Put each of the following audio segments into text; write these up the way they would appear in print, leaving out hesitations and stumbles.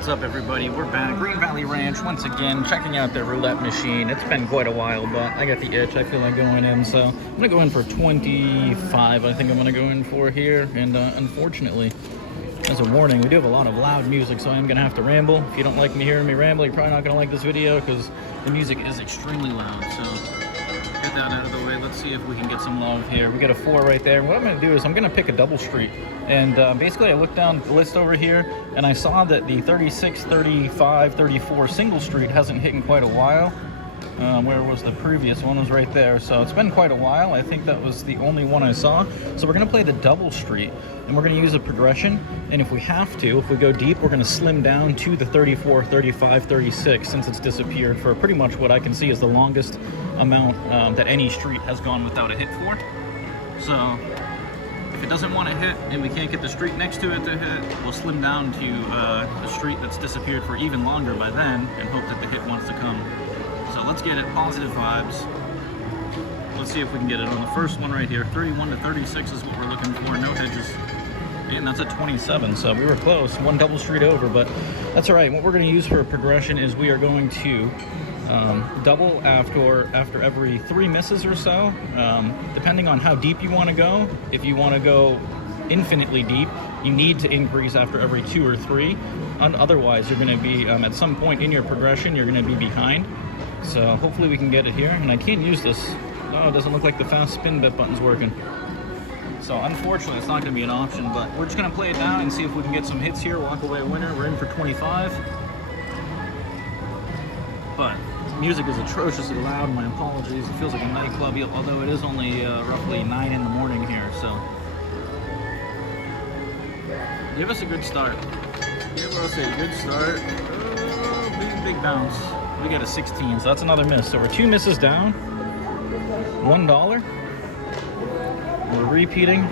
What's up, everybody? We're back. Green Valley Ranch once again, checking out their roulette machine. It's been quite a while, but I got the itch. I feel like going in, so I'm gonna go in for 25. I think I'm gonna go in for here. And unfortunately, as a warning, we do have a lot of loud music, so I'm gonna have to ramble. If you don't like me hearing me ramble, you're probably not gonna like this video because the music is extremely loud. So get that out of the way. Let's see if we can get some love here. We got a 4 right there. What I'm going to do is I'm going to pick a double street. And basically I looked down the list over here and I saw that the 36, 35, 34 single street hasn't hit in quite a while. Where was the previous one? Was right there. So it's been quite a while. I think that was the only one I saw. So we're going to play the double street and we're going to use a progression. And if we have to, if we go deep, we're going to slim down to the 34, 35, 36 since it's disappeared for pretty much what I can see is the longest amount that any street has gone without a hit for. So if it doesn't want to hit and we can't get the street next to it to hit, we'll slim down to the street that's disappeared for even longer by then and hope that the hit wants to come. So let's get it, positive vibes. Let's see if we can get it on the first one right here. 31 to 36 is what we're looking for, no hedges. And that's a 27, so we were close, one double street over, but that's all right. What we're gonna use for a progression is we are going to double after every 3 misses or so, depending on how deep you wanna go. If you wanna go infinitely deep, you need to increase after every 2 or 3. Otherwise, you're gonna be, at some point in your progression, you're gonna be behind. So hopefully we can get it here, and I can't use this. Oh, it doesn't look like the fast spin bet button's working. So unfortunately, it's not gonna be an option, but we're just gonna play it down and see if we can get some hits here, walk away a winner. We're in for 25. But music is atrociously loud, my apologies. It feels like a nightclub, although it is only roughly 9 in the morning here, so. Give us a good start. Give us a good start. Oh, big bounce. We got a 16, so that's another miss. So we're 2 misses down, $1. We're repeating.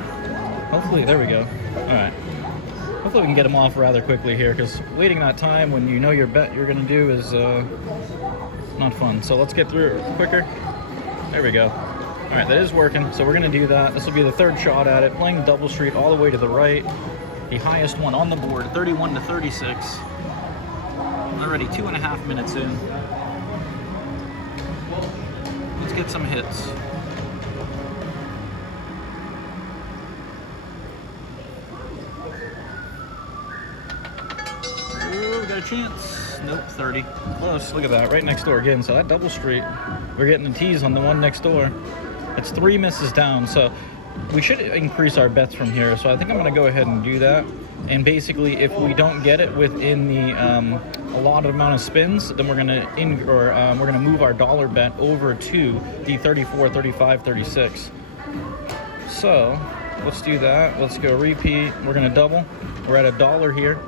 Hopefully, there we go. All right. Hopefully we can get them off rather quickly here, because waiting that time when you know your bet you're gonna do is not fun. So let's get through it quicker. There we go. All right, that is working. So we're gonna do that. This will be the 3rd shot at it, playing the double street all the way to the right. The highest one on the board, 31 to 36. Already 2.5 minutes in. Let's get some hits. Ooh, we got a chance. Nope, 30. Close. Look at that, right next door again. So that double street, we're getting the tees on the one next door. It's 3 misses down, so we should increase our bets from here. So I think I'm going to go ahead and do that. And basically, if we don't get it within the allotted amount of spins, then we're going to move our dollar bet over to the 34, 35, 36. So let's do that. Let's go repeat. We're going to double. We're at $1 here.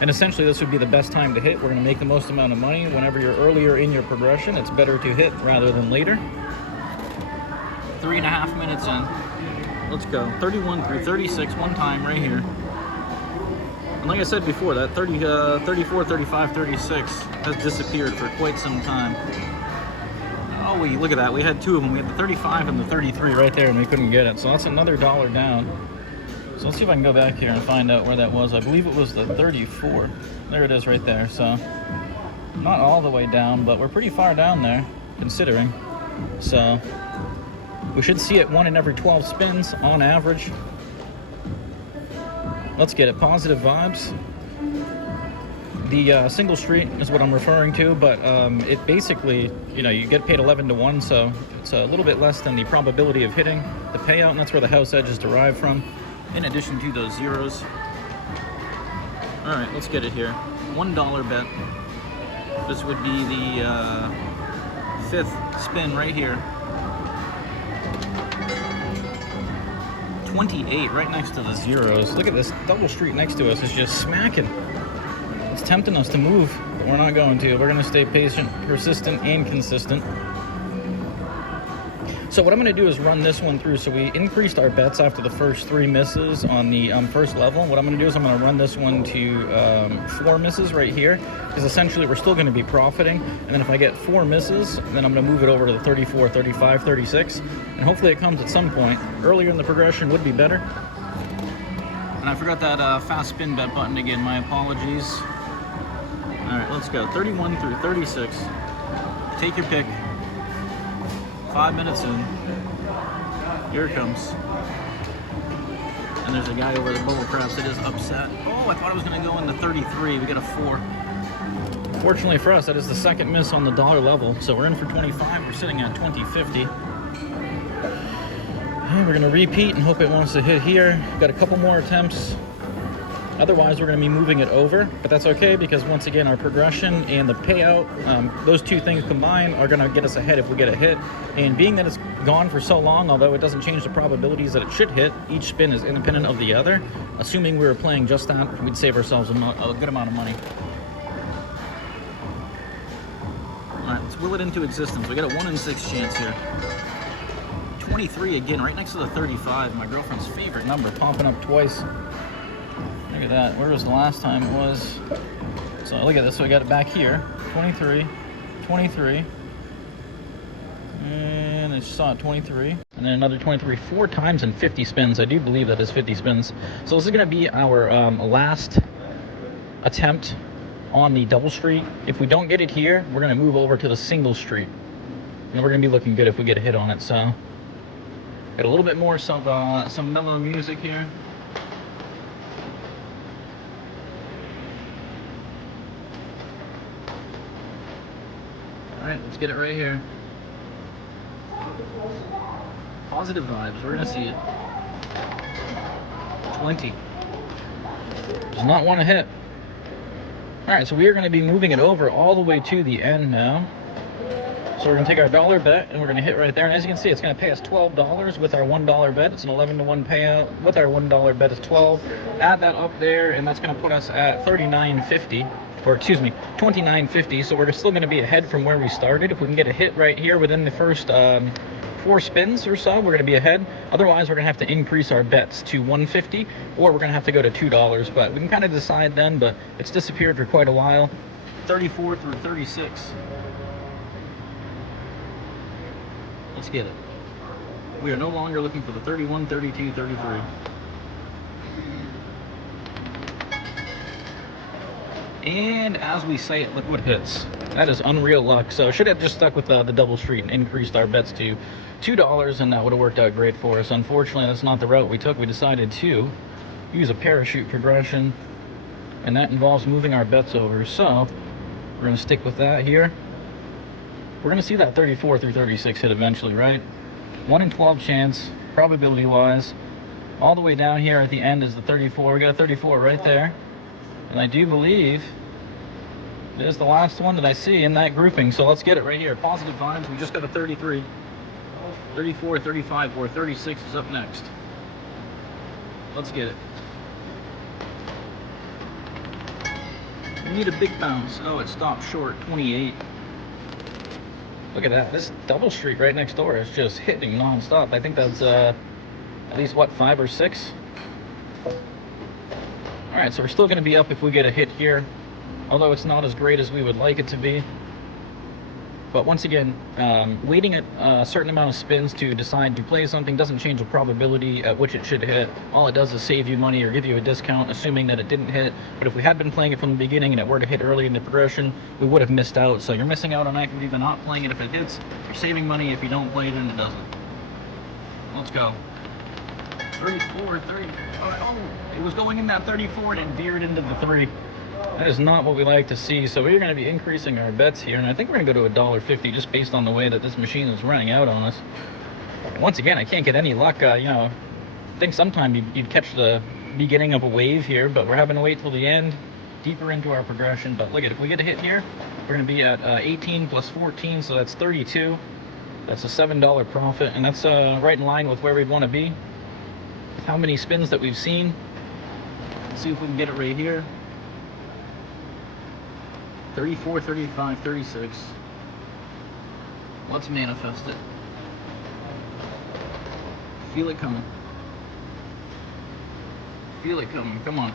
And essentially, this would be the best time to hit. We're going to make the most amount of money. Whenever you're earlier in your progression, it's better to hit rather than later. 3.5 minutes in. Let's go. 31 through 36, one time right here. And like I said before, that 34, 35, 36 has disappeared for quite some time. Oh, look at that. We had 2 of them. We had the 35 and the 33 right there, and we couldn't get it. So that's another $1 down. So let's see if I can go back here and find out where that was. I believe it was the 34. There it is right there. So not all the way down, but we're pretty far down there, considering. So we should see it 1 in every 12 spins on average. Let's get it, positive vibes. The single street is what I'm referring to, but it basically, you get paid 11 to 1, so it's a little bit less than the probability of hitting the payout, and that's where the house edge is derived from, in addition to those zeros. All right, let's get it here. $1 bet. This would be the 5th spin right here. 28 right next to the zeros. Look at this double street next to us is just smacking. It's tempting us to move, but we're not going to. We're going to stay patient, persistent, and consistent. So what I'm going to do is run this one through. So we increased our bets after the first 3 misses on the first level. What I'm going to do is I'm going to run this one to 4 misses right here, because essentially we're still going to be profiting. And then if I get 4 misses, then I'm going to move it over to the 34, 35, 36. And hopefully it comes at some point. Earlier in the progression would be better. And I forgot that fast spin bet button again. My apologies. All right, let's go. 31 through 36. Take your pick. 5 minutes in. Here it comes. And there's a guy over the bubble craps that is upset. Oh, I thought I was going to go in the 33. We got a 4. Fortunately for us, that is the second miss on the dollar level. So we're in for 25. We're sitting at 20.50. And we're going to repeat and hope it wants to hit here. Got a couple more attempts. Otherwise, we're going to be moving it over, but that's okay because once again, our progression and the payout, those two things combined are going to get us ahead if we get a hit. And being that it's gone for so long, although it doesn't change the probabilities that it should hit, each spin is independent of the other. Assuming we were playing just that, we'd save ourselves a good amount of money. All right, let's will it into existence. We got a 1 in 6 chance here. 23 again, right next to the 35, my girlfriend's favorite number, popping up twice. Look at that. Where was the last time it was? So look at this. So we got it back here. 23, 23. And I just saw it 23. And then another 23 4 times in 50 spins. I do believe that is 50 spins. So this is going to be our last attempt on the double street. If we don't get it here, we're going to move over to the single street. And we're going to be looking good if we get a hit on it. So got a little bit more some mellow music here. All right, let's get it right here. Positive vibes, we're gonna see it. 20. Does not want to hit. All right, so we are gonna be moving it over all the way to the end now. So we're gonna take our dollar bet and we're gonna hit right there. And as you can see, it's gonna pay us $12 with our $1 bet. It's an 11-to-1 payout. With our $1 bet is 12. Add that up there, and that's gonna put us at $39.50. Or excuse me, $29.50. So we're still going to be ahead from where we started. If we can get a hit right here within the first 4 spins or so, we're going to be ahead. Otherwise, we're going to have to increase our bets to $1.50, or we're going to have to go to $2. But we can kind of decide then. But it's disappeared for quite a while. 34 through 36. Let's get it. We are no longer looking for the 31, 32, 33. And as we say it, look what hits. That is unreal luck. So should have just stuck with the double street and increased our bets to $2, and that would have worked out great for us. Unfortunately, that's not the route we took. We decided to use a parachute progression, and that involves moving our bets over. So we're going to stick with that here. We're going to see that 34 through 36 hit eventually, right? 1 in 12 chance, probability-wise. All the way down here at the end is the 34. We got a 34 right there. And I do believe it is the last one that I see in that grouping. So let's get it right here. Positive vibes. We just got a 33, 34, 35, or 36 is up next. Let's get it. We need a big bounce. Oh, it stopped short. 28. Look at that. This double streak right next door is just hitting non-stop. I think that's at least, what, 5 or 6? All right, so we're still going to be up if we get a hit here, although it's not as great as we would like it to be. But once again, waiting at a certain amount of spins to decide to play something doesn't change the probability at which it should hit. All it does is save you money or give you a discount, assuming that it didn't hit. But if we had been playing it from the beginning and it were to hit early in the progression, we would have missed out. So you're missing out on actively by not playing it if it hits. You're saving money if you don't play it and it doesn't. Let's go. 34, 30. Oh, it was going in that 34 and it veered into the 3. That is not what we like to see. So we're going to be increasing our bets here, and I think we're going to go to $1.50 just based on the way that this machine is running out on us. Once again, I can't get any luck. I think sometime you'd catch the beginning of a wave here, but we're having to wait till the end, deeper into our progression. But look at it. If we get a hit here, we're going to be at 18 plus 14, so that's 32. That's a $7 profit, and that's right in line with where we'd want to be. How many spins that we've seen. Let's see if we can get it right here. 34, 35, 36. Let's manifest it. Feel it coming. Feel it coming. Come on.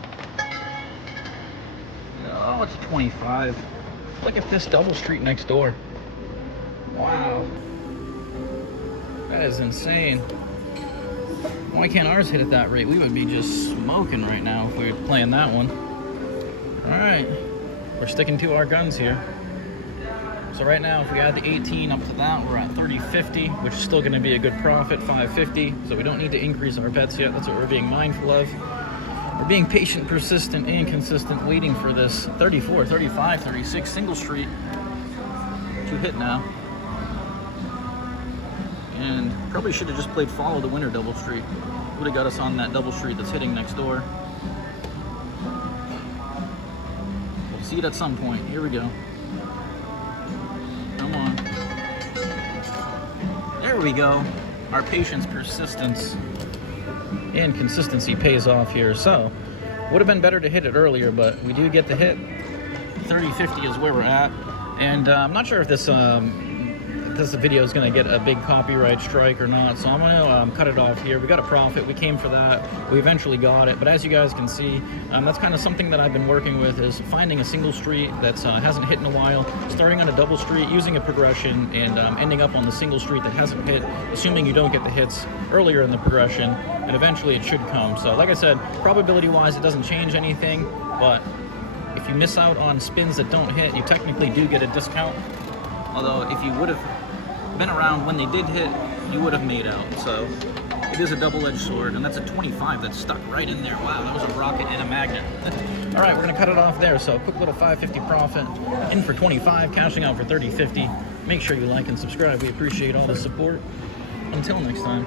Oh, it's 25. Look at this double street next door. Wow. That is insane. Why can't ours hit at that rate? We would be just smoking right now if we were playing that one. All right. we're sticking to our guns here. So right now, if we add the 18 up to that, we're at 30.50, which is still going to be a good profit, 5.50. So we don't need to increase our bets yet. That's what we're being mindful of. We're being patient, persistent, and consistent, waiting for this 34, 35, 36 single street to hit now. And probably should have just played follow the winner double street. Would have got us on that double street that's hitting next door. We'll see it at some point. Here we go. Come on. There we go. Our patience, persistence, and consistency pays off here. So, would have been better to hit it earlier, but we do get the hit. 30.50 is where we're at. And I'm not sure if this video is going to get a big copyright strike or not, so I'm going to cut it off here. We got a profit. We came for that. We eventually got it, but as you guys can see, that's kind of something that I've been working with, is finding a single street that hasn't hit in a while, starting on a double street, using a progression, and ending up on the single street that hasn't hit, assuming you don't get the hits earlier in the progression, and eventually it should come. So like I said, probability-wise, it doesn't change anything, but if you miss out on spins that don't hit, you technically do get a discount. Although if you would have been around when they did hit, you would have made out. So it is a double-edged sword, and that's a 25 that's stuck right in there. Wow, that was a rocket and a magnet. All right, we're gonna cut it off there. So quick little 5.50 profit, in for 25, cashing out for 30.50. Make sure you like and subscribe. We appreciate all the support. Until next time.